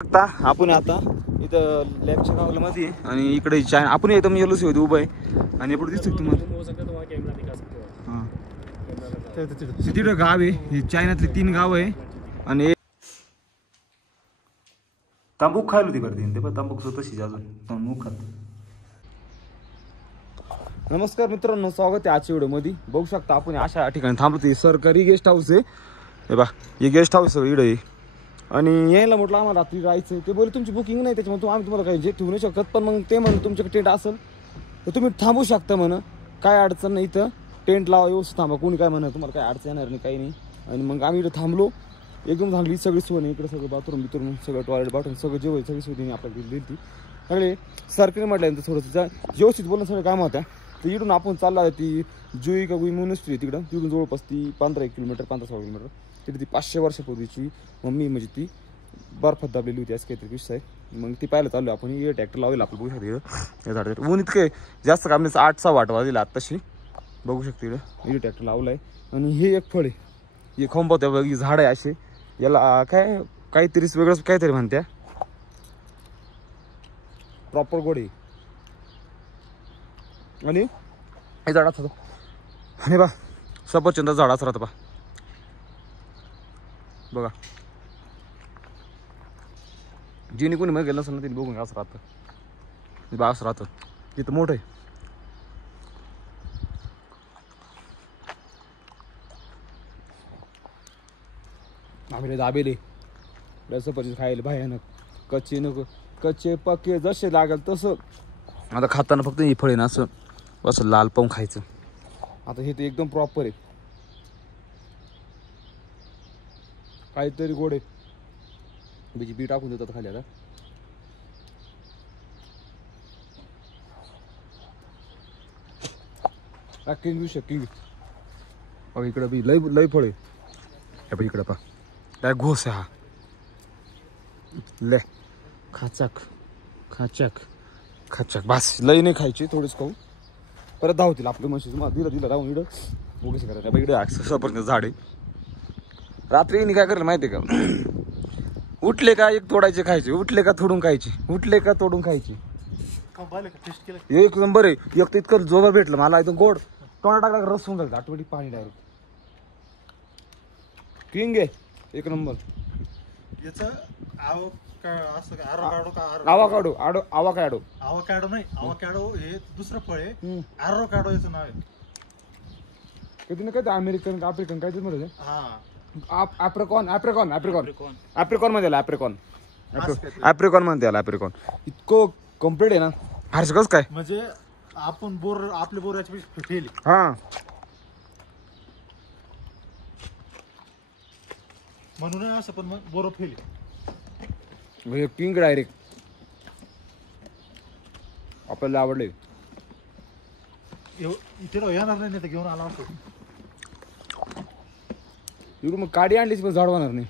आपण आता इथं लॅबच्या गावाला मध्ये आणि इकडे चायना आपण एकदम येलोच होतो उभं आहे आणि पुढे दिसतो तुम्हाला हां तिथं गाव आहे चायनातले 3 गाव आहे आणि तांबूक खायला होती करते ते पण तांबूक तशीच अजून तांबूक खात. नमस्कार मित्रांनो, स्वागत आहे आजच्या व्हिडिओमध्ये. बघू शकता आपण अशा ठिकाणी थांबलो. ते सरकारी गेस्ट हाऊस आहे हे बा, हे गेस्ट हाऊस इकडे आहे आणि यायला म्हटलं आम्हाला रात्री राहायचं. ते बोलले तुमची बुकिंग नाही त्याच्यामुळे आम्ही तुम्हाला काही जे ठेवू नाही शकत, पण मग ते म्हणून तुमच्याकडे टेंट असेल तर तुम्ही थांबू शकता म्हणा, काय अडचण नाही. इथं टेंट लावा, व्यवस्थित थांबा, कोणी काय म्हणा तुम्हाला काय अडचण येणार नाही काही नाही. आणि मग आम्ही इथं थांबलो, एकदम चांगली सगळी सोय नाही इकडे, सगळं बाथरूम बिथरूम सगळं टॉयलेट बाथरूम सगळं जेवण सगळी सोयी आपल्याला दिली ती सगळे सरकारी म्हटल्यानंतर थोडंसं व्यवस्थित बोलणं सगळं काम होत्या. तर इकडून आपण चालला ती जुई का गुई मोनेस्ट्री तिकडं, तिकडून जवळपास ती 15-1 किलोमीटर 15-16 किलोमीटर तिथे ती 500 वर्षापूर्वीची मम्मी म्हणजे ती बर्फात दाबलेली होती असं काहीतरी विषय आहे. मग ती पाहायला चालू आपण. हे ट्रॅक्टर लावलेला आपलं बघू शकतो. या झाड ऊन इतके जास्त काम नाही, 8-6 वाट वाजले आत्ताशी बघू शकते इकडं. हे ट्रॅक्टर लावलं आहे आणि हे एक फळ आहे, हे खोंबत आहे बघ, झाड आहे असे. याला काय काहीतरी वेगळंच काहीतरी म्हणत्या, प्रॉपर गोड आहे. आणि हे झाडाच होतं आणि बा सफरचंद झाडाच राहतं बा बघा. जिने कोणी मग गेलं नसेल ना तिने बघून असं राहतं बा, असं राहतं. तिथं मोठं आहे. आम्ही दाबेले सफरचंद खायला भयानक, कच्चे नको कच्चे पक्के जसे लागेल तसं. आता खाताना फक्त हे फळे ना असं असं लाल पाहून खायचं. आता हे तर एकदम प्रॉपर आहे, काहीतरी गोड आहे. बीजी बी टाकून देतात खाली. आता किंग किंग बघ इकडं बी लय लय फळ आहे. इकडं पा काय घोस आहे हा, ले खाचक खाचक खाचक. बस लई नाही खायची, थोडीच खाऊ परत धावतील आपल्या म्हशी. दिलं राहून इकडं उगीच करायचं. इकडे सफरचंद झाड आहे. रात्री काय करेल माहिती आहे का, उठले का एक तोडायचे खायचे, उठले का तोडून खायचे, उठले का तोडून खायचे. एक नंबर आहे. एक तर इतकं जोबा भेटलं मला एकदम गोड, तोंडा टाकला रस होऊन जाईल ऑटोमॅटिक पाणी डायरेक्ट. किंग आहे एक नंबर. याचं आवाकाडो आवाकाडो आवाकाडो नाही, आवाकाडो हे दुसरं फळ आहे. ॲरोकाडो याचं नाव आहे. कधी ना काय अमेरिकन आफ्रिकन काहीतरी म्हणत हा, ॲप्रिकॉन ॲप्रिकॉन ॲप्रिकॉन ॲप्रिकॉन मध्ये आला. ॲप्रिकॉन ॲप्रिकॉन मध्ये आला. ॲप्रिकॉन इतकं कम्प्लीट आहे ना हर्ष. कसं काय म्हणजे आपण बोर आपल्या बोराची फेली हा म्हणून असं, पण मग बोर फेली म्हणजे किंग डायरेक्ट आपल्याला आवडले. इथे येणार नाही तर घेऊन आला असतो. इकडून मग काडी आणलीच पण झाड होणार नाही.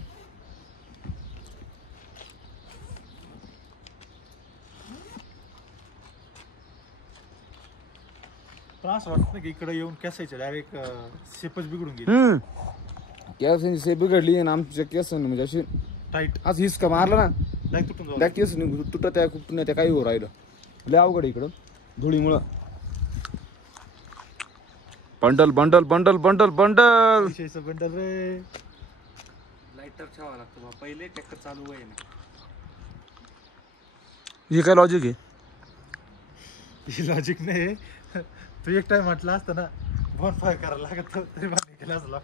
पण असं वाटत नाही की इकडे येऊन कॅसायचं डायरेक्ट शेपच बिघडून गेली. केस बिघडली आणि आमच्या केस म्हणजे अशी टाईट आज हिसका मारला ना डायरेक्ट तुटून जाऊ. डायरेक्ट केस तुटत आहे, खूप नाही त्या काही हो राहिलं. लय अवघड इकडं धुळीमुळं. Bundle bundle bundle bundle bundle bundle रे. लाईटर ठेवावं लागतं बा, पहिले ट्रॅक्टर चालू आहे ना. हे काय लॉजिक आहे? लॉजिक नाही. तू एक टाइम म्हटलं असतं ना बोन फाय करायला लागत तरी मला केला असला.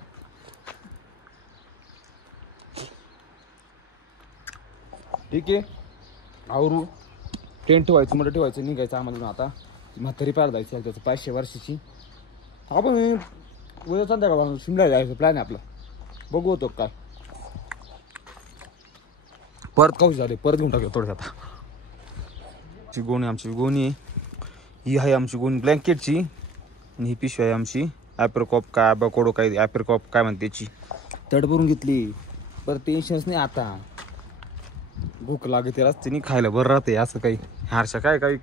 ठीक आहे आवरू. टेंट ठेवायचं मोठं ठेवायचं, निघायचं आम्हाला. आता म्हातारी पार जायचं त्याचं 500 वर्षाची. आपण उद्या संध्याकाळ शिमला जायचं प्लॅन आहे आपला. बघू होतो काय परत खाऊ झाले, परत घेऊन टाकलं थोडं. आता गोणी आमची गोणी आहे, ही आहे आमची गोणी ब्लँकेटची. आणि ही पिशवी आहे आमची ॲप्रकॉप काय ॲबाकोडो काय ॲप्रकॉप काय म्हणते त्याची. तड भरून घेतली. परत टेन्शनच नाही आता. भूक लागते रस्त्याने खायला बरं राहते. असं काही हारशा काय काही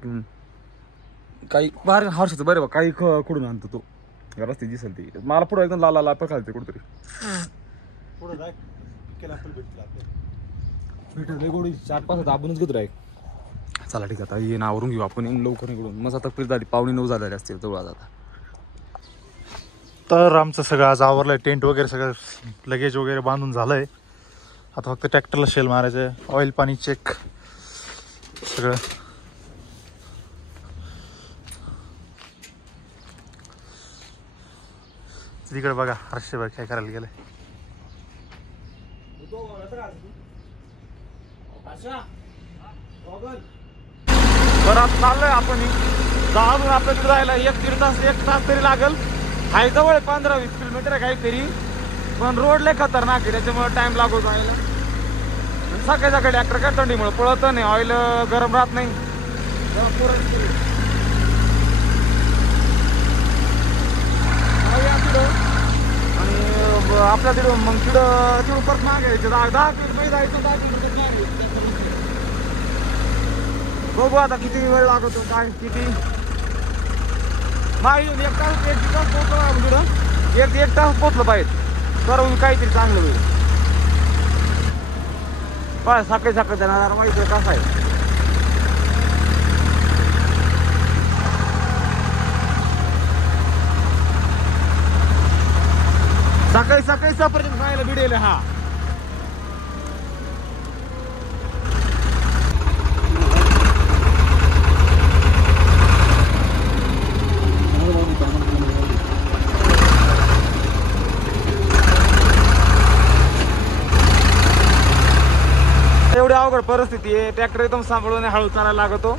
काही बाहेर हर्षाचं बरं बा काही कुठून आणतो तो रस्ते दिसेल ते मला पुढे एकदम लाल लाल खालते कुठेतरी. पुढे जाय केला भेटला. भेटत गोडी 4-5 दाबूनच घेतो राय. चला ठीक आहे, आता ये नावरून घेऊ आपण लवकर निघून. मग आता फिर झाली 8:45 झालेले असतील जवळ आता. तर आमचं सगळं आज आवरलंय, टेंट वगैरे सगळं लगेज वगैरे बांधून झालंय. आता फक्त ट्रॅक्टरला शेल मारायचं, ऑइल पाणी चेक सगळं. तिकडे बघा हर्षभाई काय करायला गेलंय. तर आता चाललोय आपण अजून आपल्या तिकडे जायला 1 तास तरी लागल. हाय जवळ 15-20 किलोमीटर आहे काहीतरी, पण रोड लय खतरनाक आहे त्याच्यामुळे टाइम लागू जायला. सकाळी सकाळी ट्रॅक्टर काय थंडीमुळे पळत नाही, ऑइल गरम राहत नाही. आणि आपल्या तिकडं मग तिकडं परत मागायचं 10 किलोमीटर जायचं, 10 किलोमीटर मागायचं. बघू आता किती वेळ लागतो काय किती. नाही 1 तास पोहोचलो तिकडं, 1 तास पोहोचलं पाहिजे तर काहीतरी चांगलं होईल. बस सकाळी सकाळी जाणार माहिती कसं आहे. सकाळी सकाळी सफरचंद खायला भिडेल हा. एवढी अवघड परिस्थिती आहे, ट्रॅक्टर एकदम सांभाळून हळू चालायला लागतो.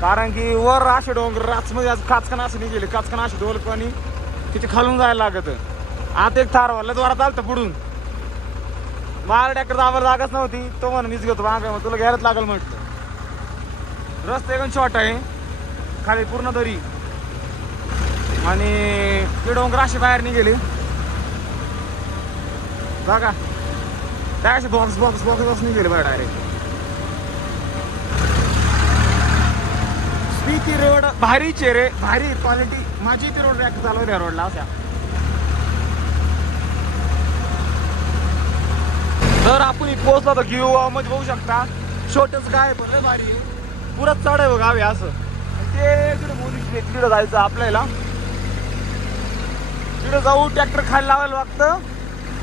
कारण की वर असे डोंगर राचमध्ये आज काचकन असे निघेले, काचकन असे ढोलकणी तिथे खालून जायला लागत. आता एक थार वाला द्वारा चालतं पुढून. मला ट्रॅक्टर आम्हाला जागाच नव्हती, तो म्हणून मीच घेतो मागे, मग तुला घ्यायलाच लागल म्हटलं. रस्ता एकदम शॉर्ट आहे, खाली पूर्ण दरी आणि ते डोंगर असे बाहेर निघेले जागा. त्या असे बॉक्स बॉक्स बॉक्स निघेले बाहेर डायरेक्ट. स्पीती रोड भारीचे रे, भारी क्वालिटी. माझी ती रोड ट्रॅक्टर चालवली रोडला अशा. तर आपण पोहोचलो तर घेऊ मध्ये बघू शकता. छोटच गाय पण लय भारी, पुरत चढ आहे गावी असं. ते तिकडे मोदी तिकडे जायचं आपल्याला, तिकडे जाऊ ट्रॅक्टर खाली लावायला लागतं.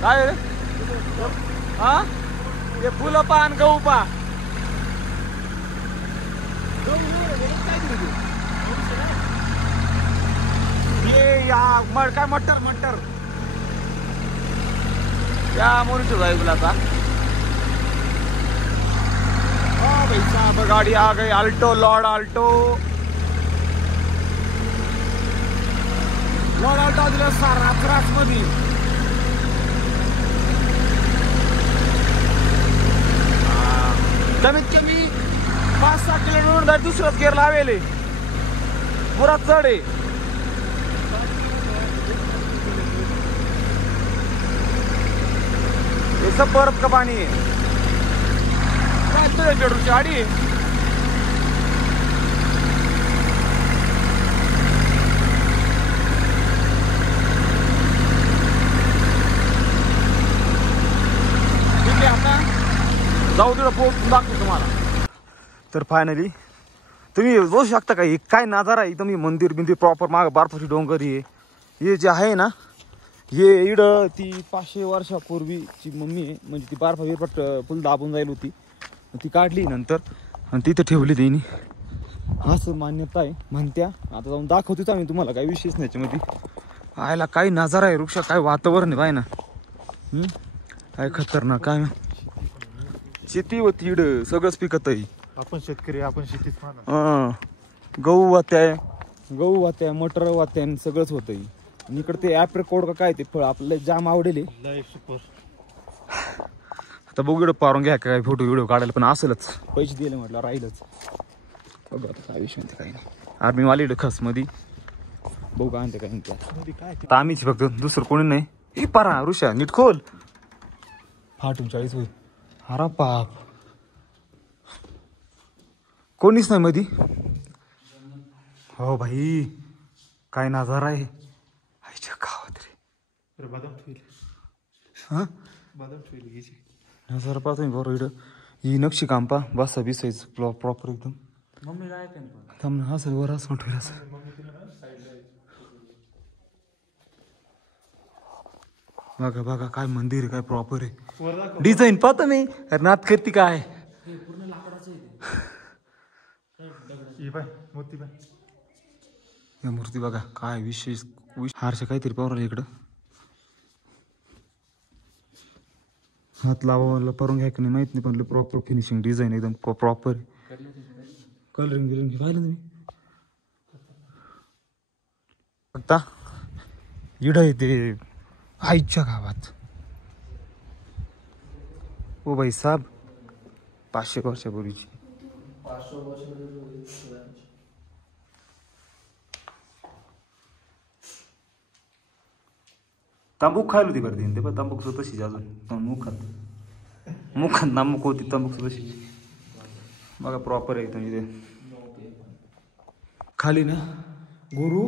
काय रे हा ते फुलं पा आणि गहू पा. ये या काय मटर मटर या मोरीचं जायला आता. भाई साहब गाड़ी आ गई, Alto Lord Alto. Lord Alto दिलं राच मध्ये. कमीत कमी 5-6 किलोमीटर दुसरंच गेअर लावेले, पुरा चढ आहे. हे सब बर्फ का पाणी आहे. काय तुझ्या पेट्रोलची गाडी आहे. ठीक आहे, आता जाऊ तिकडं पोहोचून दाखवतो तुम्हाला. तर फायनली तुम्ही बघू शकता का हे काय नजारा आहे. इथं मी मंदिर बिंदिर प्रॉपर माग बर्फाची डोंगर हे जे आहे ना, हे इकडं ती 500 वर्षापूर्वीची मम्मी आहे. म्हणजे ती बर्फा बिरफट फुल दाबून जाईल होती, ती काढली नंतर आणि तिथं ठेवली त्यांनी असं मान्यता आहे म्हणत्या. आता जाऊन दाखवतोच आम्ही तुम्हाला, काही विशेष नाही याच्यामध्ये. आयला काही नजारा आहे, वृक्ष काय वातावरण आहे पाय ना. काय खतरनाक. काय शेती होती इकडं, सगळंच पिकत आहे. आपण शेतकरी, आपण शेतीच गहू वात्या मटर वात्या सगळंच होतंय. आणि इकडे ते ॲप्रिकॉट का काय ते फळ आपल्याला जाम आवडेल. आता बघू इकडं पारून घ्या काय फोटो व्हिडिओ काढायला, पण असेलच पैसे दिले म्हटलं राहीलच. बघू आता काय विषय काही नाही. आर्मीवाले इकडं खस मध्ये बघू काय म्हणते काय. आता आम्हीच फक्त, दुसरं कोणी नाही. हे पारा ऋषा नीट खोल. फाटून 40 होईल. अरे बाप, कोणीच नाही मधी. हो भाई काय नजारा आहे. आईच्या गावात रे. बदाम ठेवली, हा बदाम ठेवली घ्यायची. नजारा पाहतो मी बरोबर इकडं ही नक्षी काम पा बसा बिसायच प्रॉपर एकदम मम्मी काय पण थांब ना असं वर असं ठेवलं असं बघा बघा काय मंदिर आहे काय प्रॉपर आहे डिझाईन पाहतो मी अरे नात करते काय पूर्ण लाकडाचं आहे मूर्ती पाय या मूर्ती बघा काय विशेष हारशे काहीतरी पाहू इकडं हात लावायला परून घ्या की नाही माहित नाही पण प्रॉपर फिनिशिंग डिझाईन एकदम प्रॉपर कलरिंग गिरिंग पाहिलं तुम्ही आता इडं येते आईच्या गावात ओ बाई साहेब 500 वर्षापूर्वीची तांबूक खायला होती करते ते पण तांबूक तशीच अजून मुखात नामुक होती तांबूक तशी बघा प्रॉपर आहे एकदम इथे खाली ना गुरु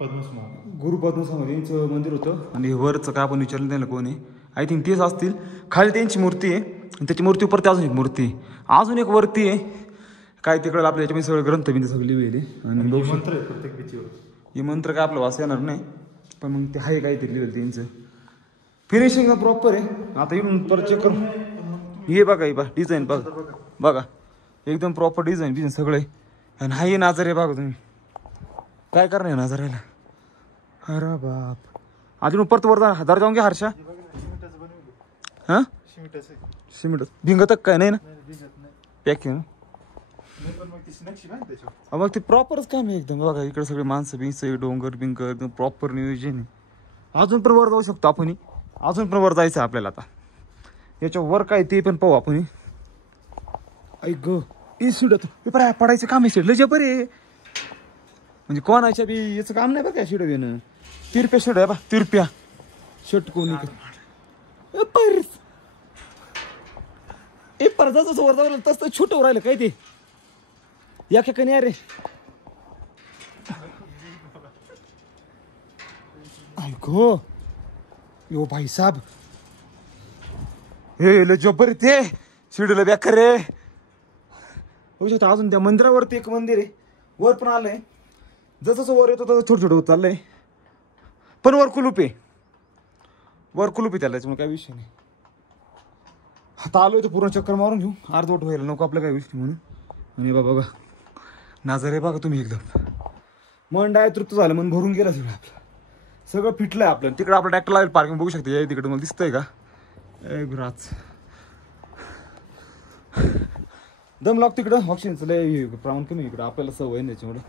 पद्मसमाधी यांचं मंदिर होतं आणि वरचं काय आपण विचारलं त्याला कोण आहे आय थिंक तेच असतील खाली त्यांची मूर्ती आहे आणि त्याची मूर्ती उपरती अजून एक मूर्ती आहे अजून एक वरती आहे काय तिकडं आपल्या याच्यामध्ये सगळं ग्रंथ बिंथ सगळे लिहिले आणि हे मंत्र काय आपलं वाच येणार नाही पण मग ते आहे काहीतरी लिहिलं त्यांचं फिनिशिंग प्रॉपर आहे आता येऊन परत चेक करू हे बघा हे बघा डिझाईन बघा एकदम प्रॉपर डिझाईन सगळं आहे आणि हा हे नाजर आहे बघा तुम्ही काय करणार आहे नाजरायला अरे बाप अजून परत वर हजार जाऊन घ्या हर्षा हां सिमेंट भिंगतक काय नाही ना पॅकिंग मग ते प्रॉपरच काम आहे एकदम बघा इकडे सगळे माणसं बिंसं डोंगर बिंगर एकदम प्रॉपर नियोजन आहे अजून पण वर जाऊ शकतो आपण अजून पण वर जायचं आपल्याला आता याच्या वर काय ते पण पाहू आपण ऐक ग शिडत पडायचं काम आहे शिडलं जे बरे म्हणजे कोणाच्या बी याचं काम नाही बघा शिड येणं तिरप्या शिड आहे बा तिरप्या शट कोणी पर जसं वर जाऊ तसं छोटं राहिलं काय ते या ठिकाणी अरे ऐको यो भाई साहब हे जबर ते शिडलं बेकार रे अजून त्या मंदिरावरती एक मंदिर आहे वर पण आलंय जसं वर येतो तसं छोटं छोटं चाललंय पण वर कुलूप आहे त्याला त्याच्यामुळे काय विषय नाही आता आलोय तर पूर्ण चक्कर मारून घेऊ अर्धवट व्हायला नको आपलं काय विषय म्हणून आणि बाबा बघा नाजर आहे बघा तुम्ही एकदम मन डाय तृप्त झालं मन भरून गेलं सगळं फिटलंय आपलं तिकडे आपलं ट्रॅक्टर लावेल पार्किंग बघू शकते तिकडे मला दिसतंय का गुराच दम लाग तिकडं ऑक्सिजनचं लय प्रमाण कमी इकडं आपल्याला सवय नाही त्याच्यामुळे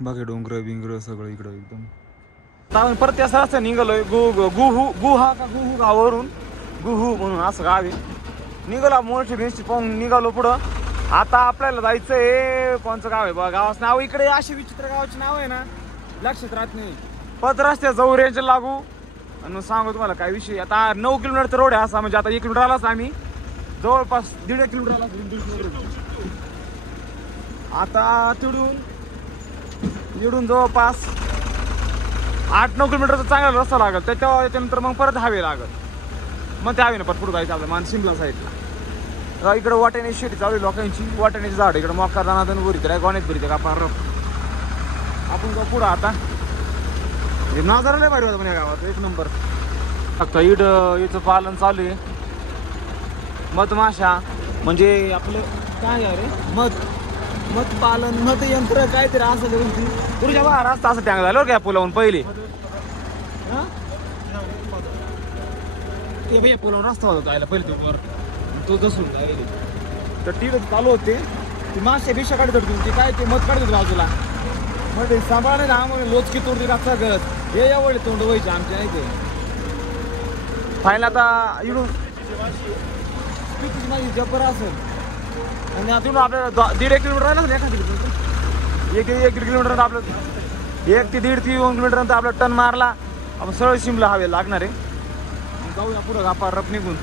बघा डोंगर बिंगर सगळं इकडं एकदम परत त्या रस्त्या निघालोय गुहू गावावरून गुहू म्हणून असं गाव आहे निघालो मोठी बेंची पाहून निघालो पुढं आता आपल्याला जायचंय कोणचं गाव आहे बघा गावाचं नाव इकडे अशी विचित्र गावाची नाव आहे ना लक्षात राहत नाही पत रस्त्या जाऊ रेंजला लागू आणि सांगू तुम्हाला काय विषय आता 9 किलोमीटरचा रोड आहे असा म्हणजे आता 1 किलोमीटर आलाच आम्ही जवळपास 1.5 किलोमीटर आला आता तिडून जवळपास 8-9 किलोमीटरचा चांगला रस्ता लागेल त्याच्यानंतर मग परत हायवे लागेल मग त्या हवेनं परत पुढे जायचं आपल्या मानसिंगला साईडला इकडे वाट्याने शेती चालू आहे लोकांची वाट्याने झाड इकडे मका दाना वरी तर गणेश भरीत का पार आपण जाऊ पुढं आता नाजारा लय भारी होता पण या गावात एक नंबर आता याचं पालन चालू आहे मधमाशा म्हणजे आपलं काय आहे रे मध पालन मध यंत्र काहीतरी असं करून ती तुझ्या बा रस्ता असं टँग झालं का पुलावून पहिले ते भैया पुलावून रस्ता होता जायला पहिले तो जसून जायला तर ती चालू होते ती माश्या बिशा काढत होती ती काय ते मध काढत होती बाजूला मग सांभाळ नाही आम्हाला लोचकी तोडते रातचा गत हे एवढे तोंड व्हायचे आमच्या नाही ते फायला आता इकडून माझी जबर असेल आणि आता आपल्याला 1.5 किलोमीटर राहिला ना एखादी 1 किलोमीटर आपलं 1 ते 1.5 ते 2 किलोमीटर आपला टन मारला आपण सरळ शिमला हवे लागणार आहे जाऊया पुढं गापा रप निघून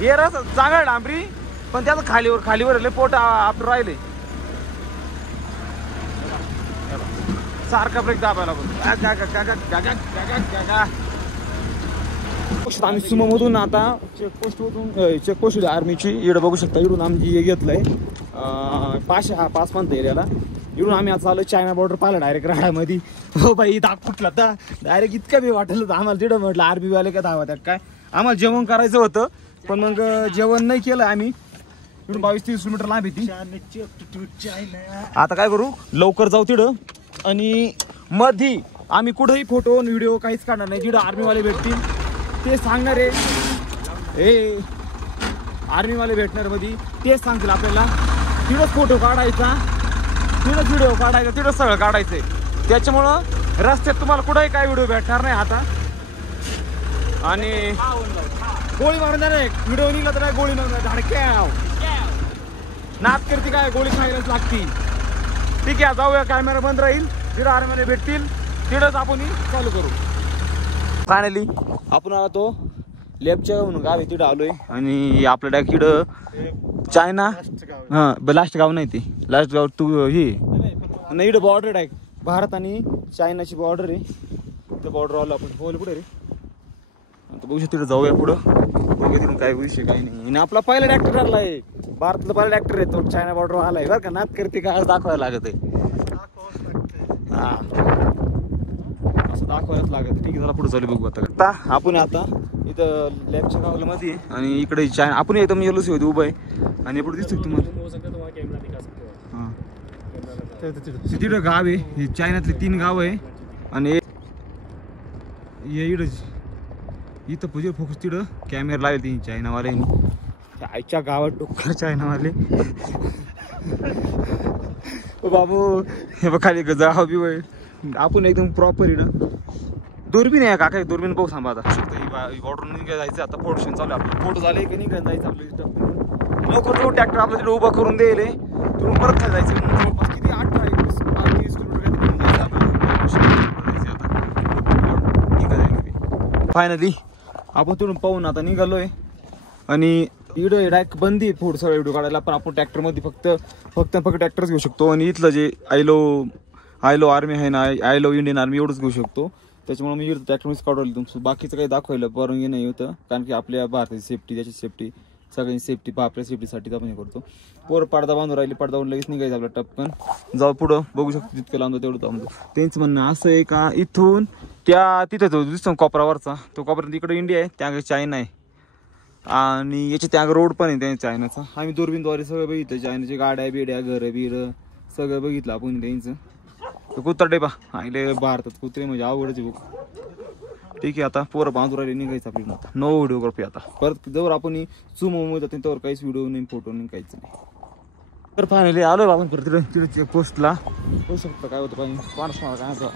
हे रस चांगला डांबरी पण त्याचं खालीवर लय पोट आपलं राहिले सारखा ब्रेक दाबायला आम्ही सुमोमधून आता चेकपोस्ट आर्मीची इकडं बघू शकता. इकडून आम्ही हे घेतलंय 5 म्हणता येईल याला. इकडून आम्ही आता आलो चायना बॉर्डर पाहिलं डायरेक्ट राहामध्ये. हो बाई दाग फुटला तर डायरेक्ट इतकं बी वाटलं होतं आम्हाला. तिथं म्हटलं आर्मी वाले का धावा त्यात काय. आम्हाला जेवण करायचं होतं पण मग जेवण नाही केलं आम्ही. इकडून 22-30 किलोमीटर लांब येते. आता काय करू लवकर जाऊ तिथं आणि मध्ये आम्ही कुठेही फोटो व्हिडिओ काहीच काढणार नाही. जिथं आर्मीवाले भेटतील ते सांगणार आहे. आर्मीवाले भेटणार मध्ये तेच सांगतील आपल्याला. तिथंच फोटो काढायचा, तिथंच व्हिडिओ काढायचा, तिथंच सगळं काढायचंय. त्याच्यामुळं रस्त्यात तुम्हाला कुठेही काय व्हिडिओ भेटणार नाही आता. आणि गोळी मारून द्या नाही व्हिडिओ निघला तर गोळी मारून धडक्या नाच करते काय गोळी खायलाच लागती. ठीक आहे जाऊया. कॅमेरा बंद राहील. तिथं आर्मीवाले भेटतील तिथंच आपण चालू करू. फायनली आपण आला तो लेपच्या म्हणून गाव आहे तिथं आलोय. आणि आपल्या डायरेक्ट तिथं चायना लास्ट गाव नाही ते लास्ट गाव तू ही नाही इथं बॉर्डर आहे भारत आणि चायनाची बॉर्डर आहे. त्या बॉर्डर आलो आपण. बोल कुठे रे आता बघू शकतो. तिथं जाऊया पुढं बघूया तिथून काय विषय काही नाही. आणि आपला पहिला ट्रॅक्टर आला आहे भारतातला पहिला ट्रॅक्टर आहे तो चायना बॉर्डर आलाय बरं का. नात करते काय दाखवायला लागत आहे. हा असं दाखवायलाच लागत. ठीक आहे चला पुढे चालू बघू. आता आपण आता इथं लॅबच्या गावाला मध्ये आणि इकडे चायना आपण एकदम येलोच होते उभं आहे. आणि पुढे दिसतो तुम्हाला हां तिथं गाव आहे. हे चायनातले 3 गाव आहे. आणि इथं पूजे फोकस तिथं कॅमेरा लावेल ती चायनावाले. आईच्या गावात डोकला चायनावाले. बाबू हे बघ खाली जाव बी वय. आपण एकदम प्रॉपर इकडं दुर्बीन आहे काका. दुर्बीन पाहू थांबा आता. बॉर्डर निघायला जायचं आता. फोटोशन चालू आहे आपलं. फोटो झाले की निघायला जायचं आपलं. लवकर तो ट्रॅक्टर आपलं तिथे उभा करून देईल. तिथून परत काय जायचं जवळपास किती 18-20 किलोमीटर फायनली आपण तिथून पाहून आता निघालोय. आणि इकडं डायरेक्ट बंदी फोड सगळं व्हिडिओ काढायला. पण आपण ट्रॅक्टरमध्ये फक्त ट्रॅक्टरच घेऊ शकतो. आणि इथलं जे आयलो आर्मी आहे ना आयलो इंडियन आर्मी एवढंच घेऊ शकतो. त्याच्यामुळे मी इथं ट्रॅक्टरमध्येच काढवलं. तुमचं बाकीचं काही दाखवायला परवानगी नाही होतं कारण की आपल्या भारताची सेफ्टी त्याची सेफ्टी सगळ्यांची सेफ्टी आपल्या सेफ्टीसाठीच आपण हे करतो. पोरं पडदा बांधून राहिले. पडदा बांधून लगेच निघायचं आपलं टपकन जाऊ पुढं बघू शकतो. जितकं लांबतो तेवढं थांबतो. त्यांचं म्हणणं असं आहे का इथून तिथं जो दिसतो कोपरावरचा तो कोपऱ्यात इकडे इंडिया आहे त्याकडे चायना आहे. आणि याचे त्या रोड पण आहे त्या चायनाचा. आम्ही दुर्बीनद्वारे सगळं बघितलं. चायनाच्या गाड्या बिड्या घरं बिरं सगळं बघितलं आपण त्यांचं. कुत्रे बा आले भारतात कुत्रे म्हणजे आवडचे बुक. ठीक आहे आता पोरं बांधून राहिले निघायचं आपली. आता नो व्हिडिओग्राफी. आता परत जवळ आपण चुमो जाते त्यावर काहीच व्हिडिओ नाही फोटो नाही काहीच नाही. तर फायनली आलो आपण परत तिथे चेकपोस्टला. होऊ शकतं काय होतं पाहिजे माणूस मला काय होतं.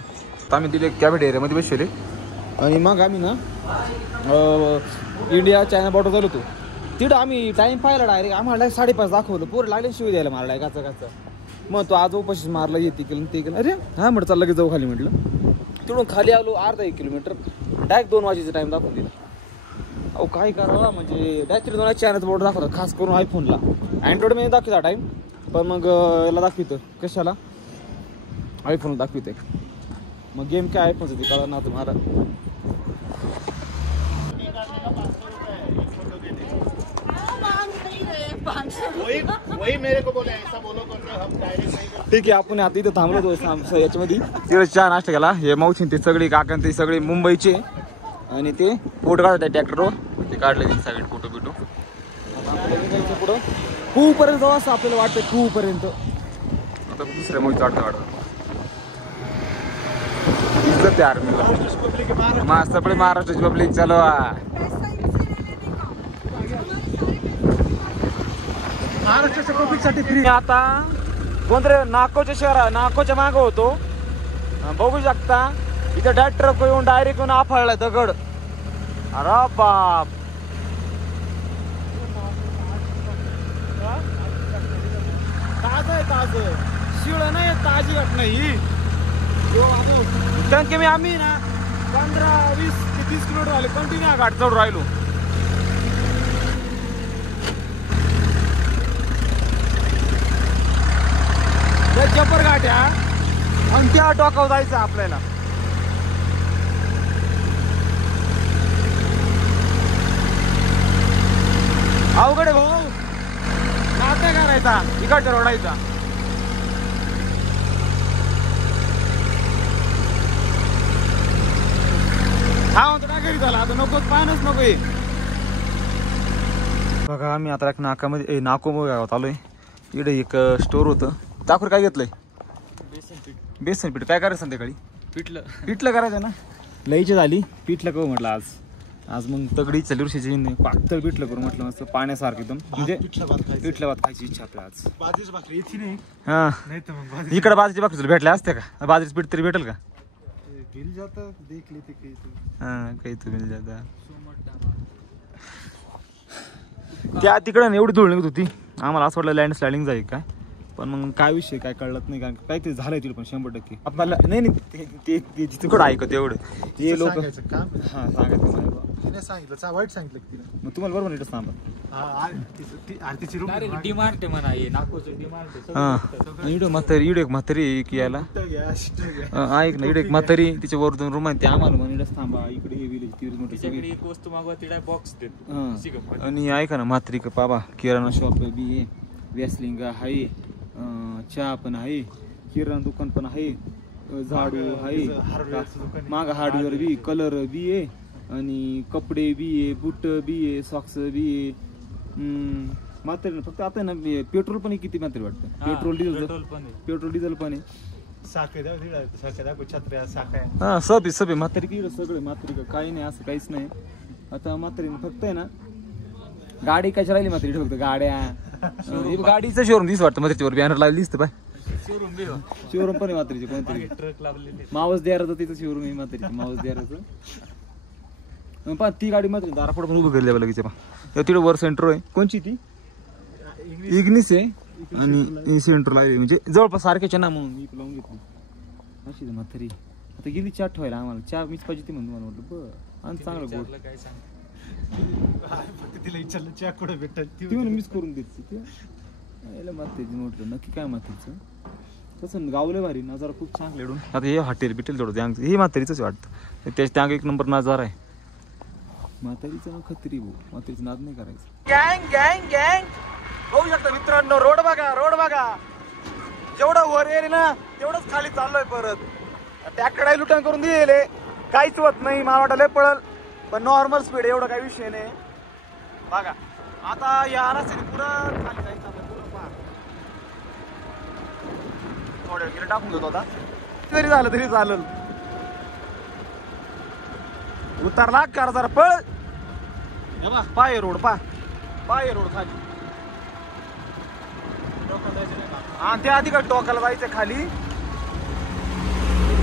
तर आम्ही तिथे कॅफेट एरियामध्ये बसले. आणि मग आम्ही ना इंडिया चायना बॉर्डर झालो होतो. तिथं आम्ही टाईम पाहिला डायरेक्ट. आम्हाला 5:30 दाखवलं. पोरं लागले शिव द्यायला मला काचा. मग तो आज उपाशीच मारला येते केलं ते केलं. अरे हा म्हटलं चाललं की जाऊ खाली म्हटलं. तिकडून खाली आलो अर्धा 1 किलोमीटर डायरेक्ट 2 वाजेचा टाइम दाखवून दिला. अहो काय करावा म्हणजे डायरेक्ट 2 चायनाचा बोर्ड दाखवतात खास करून आयफोनला. अँड्रॉइडमध्ये दाखवता टाईम पण मग याला दाखवितं कशाला आयफोनला दाखविते. मग गेम काय आयफोनचं ते कळलं ना तुम्हाला. वही मेरे को बोले ऐसा बोलो करके हम डायरेक्ट नहीं. ठीक आहे आपण आता इथं थांबलो होतो याच्यामध्ये. तिकडे चहा नाश्ता केला. हे मावशी ते सगळे काका ते सगळे मुंबईचे. आणि ते फोटो काढतात ट्रॅक्टरवर ते काढले ते सगळे फोटो बिटो. पुढं खूपर्यंत जाऊ असं आपल्याला वाटतं. खूपर्यंत आता दुसऱ्या मुलीचं वाटतं इज्जत आहे आर्मीला. सगळे महाराष्ट्राची पब्लिक चालवा. महाराष्ट्राच्या पब्लिकसाठी फ्री. आता कोणतरी नाकोच्या मागं होतो बघू शकता. इथं डायरेक्ट ट्रक येऊन डायरेक्ट येऊन आफळलाय दगड. अरे बाप ताज शिळ नाही ताजी घटना ही. कारण की आम्ही ना 15, 20 ते 30 किलोमीटर झाले कंटिन्यू घाट चढून राहिलो. जबर घाट या आणि त्या टोकावर जायचं आपल्याला. अवघड आहे भाऊ, नाद नाही करायचा इकडच्या रोडायचा. हा म्हणतो काय घरी झाला आता, नकोच पाहणच नको आहे. बघा आम्ही आता एक नाकामध्ये नाको गावात आलोय. इकडे एक स्टोर होतं. दाखवर काय घेतलंय? बेसन पीठ. काय करायचं संध्याकाळी? पिठलं करायचं ना. लईची झाली पिठलं करू म्हटलं आज मग तगडी चालली वर्षाची पातळ पिठलं करू म्हटलं मस्त पाण्यासारखं एकदम. म्हणजे पिठलं भात खायची इच्छा आपल्या आज. बाजरीची भाकरी येते नाही. हा नाही तर मग इकडे बाजरीची भाकरी तुला भेटल्या असते का? बाजरीचं पीठ तरी भेटेल का? गिल जाता देख लेते काही तो. हा काही तू मिल जाता. त्या तिकडं एवढी धूळ निघत होती आम्हाला असं वाटलं लँड स्लायडिंग जाईल काय, पण मग काय विषय काय कळलंच नाही. कारण काहीतरी झालंय तिला पण 100% आपल्याला नाही ते तिकडं ऐकत एवढं ते लोक. काम हा सांगायचं तिने सांगितलं वाईट सांगितलं की तिला. मग तुम्हाला बरोबर नीटच सांगा. आरतीची रूम डिमांड म्हणा हे नागपूरचं डिमांड. हा इडो म्हातारी की याला ऐक ना, इडो एक म्हातारी तिच्या वर 2 रूम आहे ते आम्हाला म्हणूनच थांबा इकडे हे विलेज तीर मोठे तिच्याकडे एक वस्तू मागवा तिला बॉक्स देत. आणि ऐका ना म्हातारी का बाबा किराणा शॉप बी आहे, वॅसलिंग आहे, चहा पण आहे, किराणा दुकान पण आहे, झाडू आहे, माग हार्डवेअर बी, कलर बी आहे आणि कपडे बी आहे, बूट बी आहे, सॉक्स बी आहे. म्हातारी फक्त आता ना पेट्रोल पण किती म्हातारी वाटतं. पेट्रोल डिझेल पण आहे. हा सब म्हातारी की सगळे म्हातारी का काही नाही असं काहीच नाही. आता म्हातारी फक्त आहे ना गाडी कशा राहिली म्हातारी फक्त गाड्या. गाडीचं शोरूम दिस वाटतं मग त्याच्यावर बॅनर लावली दिसतं. पाय शोरूम पण आहे म्हातारीचे कोणतरी. ट्रक लावलेले मावस द्याराचं तिथं शोरूम आहे म्हातारीचं. मावस द्याराचं पहा ती गाडी मात्र दारापुढं पण उभं केली लगेच. पहा तिकडे वर सेंटर आहे. कोणची ती? इग्निस आहे आणि सेंटर लावली म्हणजे जवळपास सारख्याच्या ना म्हणून मी लावून घेतली. अशी म्हातारी आता गेली चहा ठेवायला आम्हाला. चहा मीच पाहिजे ती म्हणून मला म्हटलं बरं आणि चांगलं गोड. काय सांग तिला विचारलं चहा कुठे भेटत ती म्हणून मीच करून देते ते. म्हातारीची म्हटलं नक्की काय म्हातारीचं तसं गावलं भारी नजारा खूप छान लेडून. आता हे हॉटेल बिटेल थोडं हे म्हातारीच वाटतं. त्याच्या एक नंबर नजारा आहे म्हातारीचं ना. खत्री भाऊ म्हातारीचं नाद नाही करायचं. गँग गँग गँग होऊ शकतं मित्रांनो. रोड बघा जेवढं वर येईल ना तेवढंच खाली चाललोय. परत त्याकडे लुटण करून दिले काहीच होत नाही. मला वाटलं पळल पण नॉर्मल स्पीड एवढं काही विषय नाही. बघा आता या रस्त्याने पुरं खाली जायचं पुरं पार. थोड्या वेळ टाकून घेतो आता. तरी झालं तरी चालेल. उतरला कार जरा पळ. पाय रोड पाय रोड खाली आणि त्या तिकडे टोकाला जायचं खाली.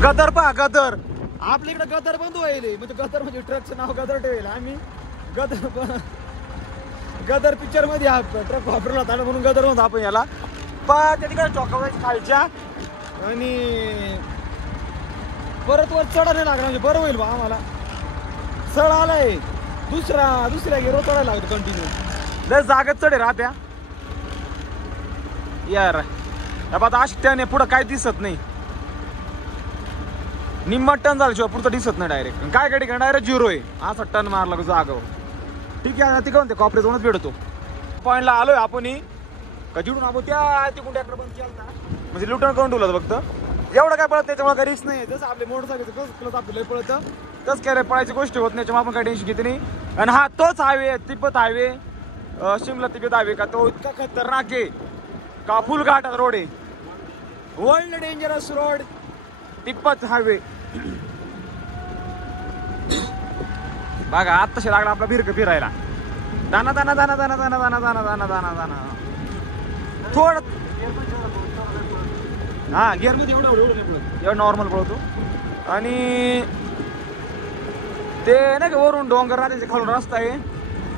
गदर गदर आपल्या इकडे गदर बंद होईल. म्हणजे गदर म्हणजे ट्रकचं नाव गदर ठेवेल आम्ही. गदर पिक्चर मध्ये हा ट्रक वापरला होता म्हणून गदर म्हणतो आपण याला. पण त्या तिकडे टोकाला जायचं खालच्या आणि परत वर चढा नाही लागणार. म्हणजे बरं होईल बा आम्हाला. चढ आलाय दुसऱ्या गेरो चढायला लागतो कंटिन्यू. लय जागेत चढे राहत्या यार. आता अशी पुढं काय दिसत नाही. निम्मा टन झाल्याशिवाय पुढचं दिसत नाही डायरेक्ट. काय गाडी डायरेक्ट 0 आहे. असा टन मारला का जागावर. ठीक आहे ना ती म्हणते कॉपरे जाऊनच भेटतो. पॉईंटला आलोय आपण का जिडून आपण त्या तिकडून ट्रॅक्टर बंद केला म्हणजे लुटण करून ठेवलं फक्त. एवढं काय पळत त्याच्यामुळे काही रिस्क नाही. जसं आपले मोटरसायकलचं कसं प्लस आपलं लय पळतं तसं काय पळायची गोष्टी होत नाही. त्याच्यामुळे आपण काही टेन्शन घेते नाही. आणि हा तोच highway Tibet highway Shimla Tibet highway का तो इतका खतरनाक आहे का फुल घाटात रोड आहे. World dangerous road Tibet highway. बघा आत्ताशी लागला आपला भिरक फिरायला. दाना दाना दाना दाना दाना दाना दाना दाना दाना दाना थोडं हा गिअरमध्ये एवढं नॉर्मल पळतो. आणि ते नाही का वरून डोंगर राहते खालून रस्ता आहे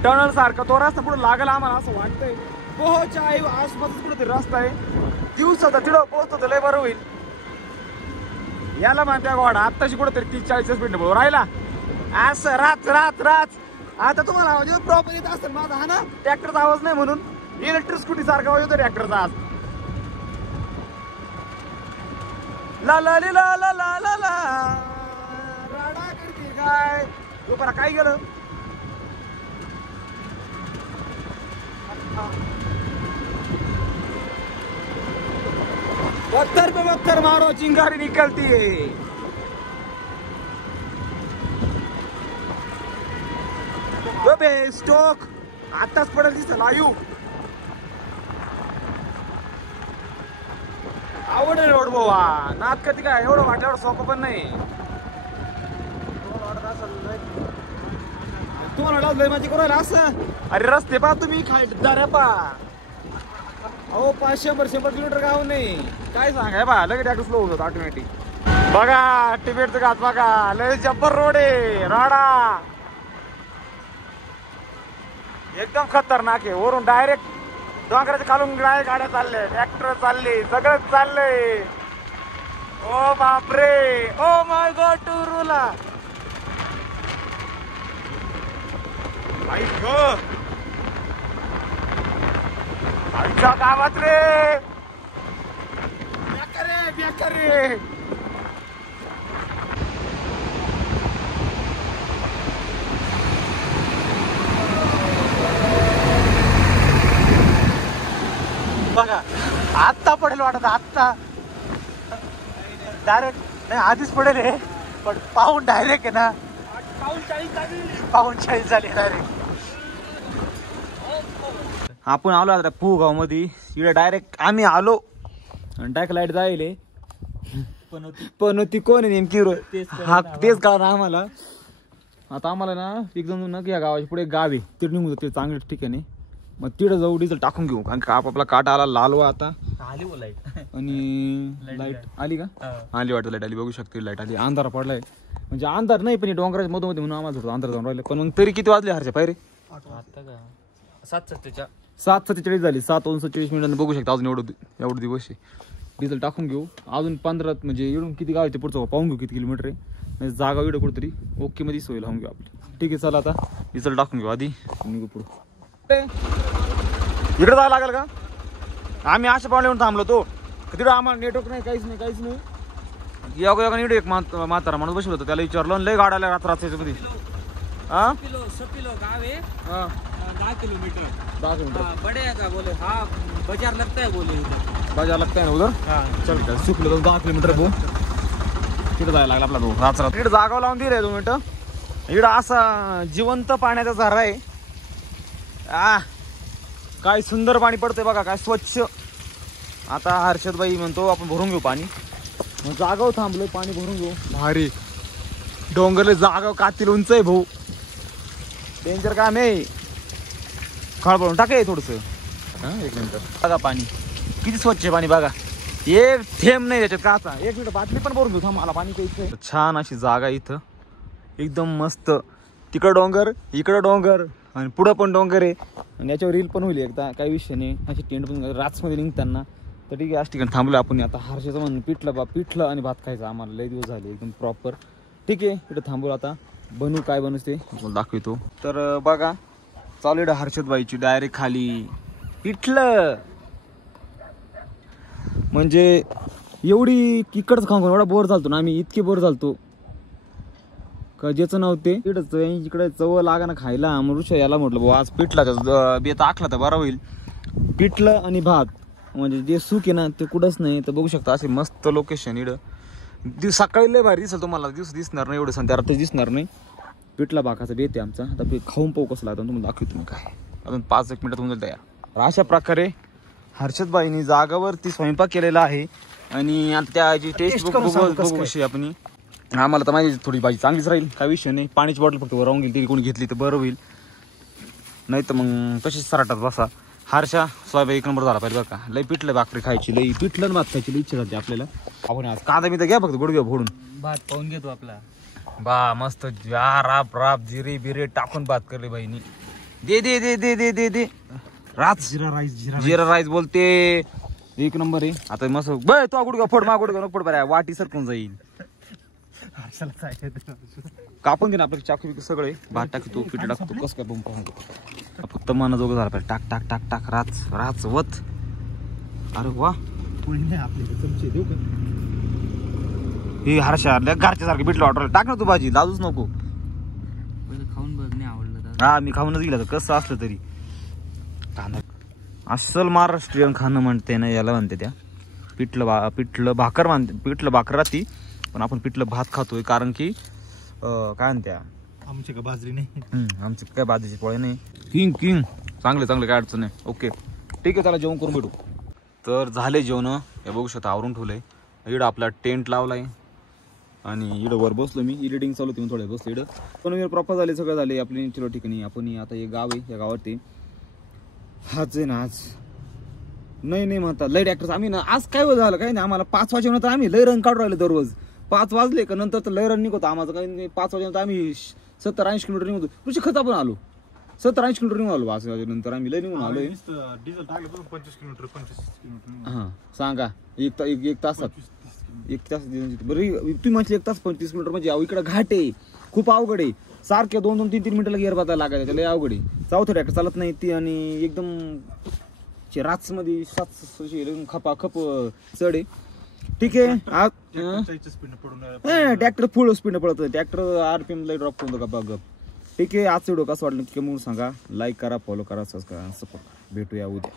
टनल सारखा. तो रस्ता पुढे लागला आम्हाला असं वाटतंय. पोहोच्या आसपास कुठे तरी रस्ता आहे. दिवसाचा तिथं पोहोचतो लय बरं होईल. याला म्हणत्या गोडा आत्ताशी कुठेतरी 30-40 मिनिटं बोल राहिला असं रात रात रात. आता तुम्हाला आवाज प्रॉपर येत असेल माझा हा ना. ट्रॅक्टरचा आवाज नाही म्हणून इलेक्ट्रिक स्कूटी सारखा आवाज येतो ट्रॅक्टरचा. आज ला ला ला ला ला ला ला राडा करते काय तो बरा काय गेलं. पत्थर पे पत्थर मारो चिंगारी निकलती है। बे स्टॉक आताच पडेल दिसत लाईव्ह. आवड आहे रोड बाबा, नात कधी काय एवढं वाटल्यावर सोपं पण नाही. तुम्हाला लय माझी करायला असं. अरे रस्ते पा तुम्ही खायदार पा. अहो 500-100 किलोमीटर गाव नाही काय सांगाय बा. लगेच टॅक्टर स्लो होतो ऑटोमॅटिक. बघा टिबेटचं घात बघा, लय जब्बर रोड आहे राडा, एकदम खतरनाक आहे. वरून डायरेक्ट डोंगराच्या खालून गाड्या चालल्या, ट्रॅक्टर चालले, सगळंच चाललंय. ओ बापरे, ओ माय गॉड टुरूला. आमच्या गावात रे बेकार रे. बघा आत्ता पडेल वाटत, आत्ता डायरेक्ट नाही आधीच पडेल हे, पण पाहून डायरेक्ट आहे ना 40 झाली डायरेक्ट. आपण आलो आता पुगाव मध्ये. इकडे डायरेक्ट आम्ही आलो आणि डायरेक्ट लाईट जाईल. पण ती कोण आहे नेमकी हा तेच कळलं आम्हाला. आता आम्हाला ना एकदम ना या गावाच्या पुढे गाव आहे, तिथे निघून ते चांगल्या ठिकाणी. मग तिथं जाऊ डिझेल टाकून घेऊ, कारण का आपला काटा आला लालवा आता. आणि लाईट आली का? आली वाटतं लाईट आली, बघू शकते लाईट आली. अंधार पडलाय, म्हणजे अंधार नाही पण डोंगराच्या मधोमध म्हणून आम्हाला थोडं अंधार जाऊन राहिलं. पण मग तरी किती वाजले हरच्या पायरे? 7:47 झाली. 7:39 मिनिटांनी बघू शकता. अजून एवढं दिवस आहे. डिझेल टाकून घेऊ अजून 15 म्हणजे येऊन किती गाव आहे ते पुढचं पाहून घेऊ किती किलोमीटर आहे. म्हणजे जागा वेळ कुठेतरी ओके मध्ये सोय लावून घेऊ आपली. ठीक आहे चला आता डिझेल टाकून घेऊ आधी निघू पुढे. इकडे जायला लागेल का? आम्ही अशा पावले येऊन थांबलो तो तिकडे. आम्हाला नेटवर्क नाही, काहीच नाही. योगा इकडे एक म्हातारा माणूस बसलो होतो, त्याला विचारलं लय गाड्या रात्रीच्या मध्ये. हाँ 10 किलोमीटर 10 किलोमीटर बड़े है का बोले. हाँ बाजार लगता है बोले, बाजार लगता है ना उधर. हाँ चल चुकलं तर 10 किलोमीटर भाऊ तिथं जायला लागला आपला भाऊ. रात्र इकडे जागा लावून दिले 2 मिनिटं. इकडं असा जिवंत पाण्याचा झरा आहे. काय सुंदर पाणी पडतंय बघा, काय स्वच्छ. आता हर्षदबाई म्हणतो आपण भरून घेऊ पाणी. मग जागावर थांबलोय, पाणी भरून घेऊ. भारी डोंगरले जागा कातील उंच आहे भाऊ, डेंजर काम आहे. खळ भरून टाके थोडस. एक मिनिट बघा पाणी किती स्वच्छ आहे पाणी बघा, एक थेंब नाही त्याच्यात काचा. 1 मिनिट बाटली पण भरून घेऊ. मला पाणी प्यायचं. छान अशी जागा इथं एकदम मस्त. तिकडं डोंगर, इकडं डोंगर आणि पुढं पण डोंगर आहे. आणि याच्यावर रील पण होईल एकदा, काही विषय नाही. अशी टेंट पण रातमध्ये निघताना. तर ठीक आहे अशा ठिकाणी थांबलो आपण. आता हर्षाचं म्हणून पिठलं आणि भात खायचं आम्हाला लय दिवस झाले एकदम प्रॉपर. ठीक आहे इकडे थांबू. आता बनवू काय बनवू ते दाखवतो. तर बघा चालू इकडे हर्षदबाईची डायरेक्ट खाली पिठलं. म्हणजे एवढी इकडच खाऊन एवढा बोर झालतो ना आम्ही, इतके बोर झालतो का ज्याचं नव्हते. इकडंच इकडे चव लागा ना खायला. मग याला म्हटलं भाऊ आज पिठला बेत आखला तर बरं होईल. पिठलं आणि भात म्हणजे जे सुख आहे ना ते कुठंच नाही. तर बघू शकता असे मस्त लोकेशन इकडं. सकाळी लय भारी दिसेल तुम्हाला, दिसणार नाही एवढं संध्या रात्री दिसणार नाही. पिठला भाकाचा बेत आहे आमचा. आता खाऊन पाहू कसं लागतं तुम्हाला दाखवतो मी. काय अजून 5-1 मिनिटात होऊन जाईल तयार. अशा प्रकारे हर्षदबाईंनी जागावरती स्वयंपाक केलेला आहे. आणि आता त्याची टेस्ट बघू आपण. आम्हाला तर माहिती थोडी भाजी चांगलीच राहील, काय विषय नाही. पाण्याची बॉटल फक्त राहून गेली तरी कोणी घेतली तर बरं होईल, नाही तर मग तशीच सराटात बसा. हर्षा सोयाबीन 1 नंबर झाला पाहिजे बघा. लई पिठलं भाकरी खायची, लई पिठलं भात खायची लई इच्छा झाली आपल्याला. आपण आज कांदा मी तर घ्या फक्त गुडघ्या फोडून भात पाहून घेतो आपला. बा मस्त राप जिरे बिरे टाकून भात करले बाईनी. दे दे दे दे दे दे दे जिरा राईस बोलते 1 नंबर आहे. आता मस्त बघ तो गुडघा फोड, मा गुडघा नको फोड बरं, वाटी सरकून जाईल. कापून घे ना आपलं चाकू बिकू सगळे. भात टाकतो, पिठ टाकतो, कसं काय बंब पाहून फक्त मन जोग झाला पाहिजे. टाक टाक टाक टाक राच वत. अरे वा हे हर्षा घरच्या सारखं पिठलं ऑर्डर टाक ना तू भाजी, लाजूच नको. खाऊन बघ नाही आवडलं. हा मी खाऊनच गेला तर कसं असलं तरी. कांदा अस्सल महाराष्ट्रीयन खाणं म्हणते ना याला म्हणते त्या पिठलं भाकर राहती, पण आपण पिठलं भात खातोय कारण की काय म्हणत्या आमची का बाजरी नाही. आमची काय बाजूची पोळे नाही. किंग चांगले काय अडचण नाही. ओके ठीक आहे, चला जेवण करून भेटू. तर झाले जेवण, हे बघू शकता आवरून ठेवलंय. इकडं आपला टेंट लावलाय आणि इकडं वर बसलो मी, एडिटिंग चालू होती थोडं बसलो इकडं. पण प्रॉपर झाले, सगळं झाले आपली निश्चित ठिकाणी. आपण आता हे गाव आहे, या गावावरती हाच आहे ना. आज नाही म्हणतात लय डॅक्टर्स आम्ही ना. आज काय झालं काही नाही, आम्हाला 5 वाजेनंतर आम्ही लय रन काढून राहिले दररोज. 5 वाजले का नंतर तर लय रन निघतो आम्हाला. काही नाही 5 वाजेनंतर आम्ही 70-80 किलोमीटर निघतो. कृषी खता पण आलो 70-80 किलोमीटर निघून आलो. 5 वाजेनंतर आम्ही लय निघून आलोय. डिझेल टाकलं 25 किलोमीटर. हां सांगा एक तासात 1 तास बरं. तुम्ही म्हटले 1 तास 25 किलोमीटर म्हणजे इकडं घाट आहे, खूप अवघड आहे. सारखे 2-3 मिनिटाला गिअर बदलायला लागायचं, लय अवघड आहे. चौथं ट्रॅक्टर चालत नाही ती, आणि एकदम रातमध्ये 700 खप चढ आहे. ठीक आहे. ट्रॅक्टर फुल स्पीड पळत, ट्रॅक्टर RPM लय ड्रॉप करून गप. ठीक आहे, आजचं व्हिडिओ कसं वाटलं की म्हणून सांगा. लाईक करा, फॉलो करा, सबस्क्राईब करा, सपोर्ट करा. भेटूया उद्या.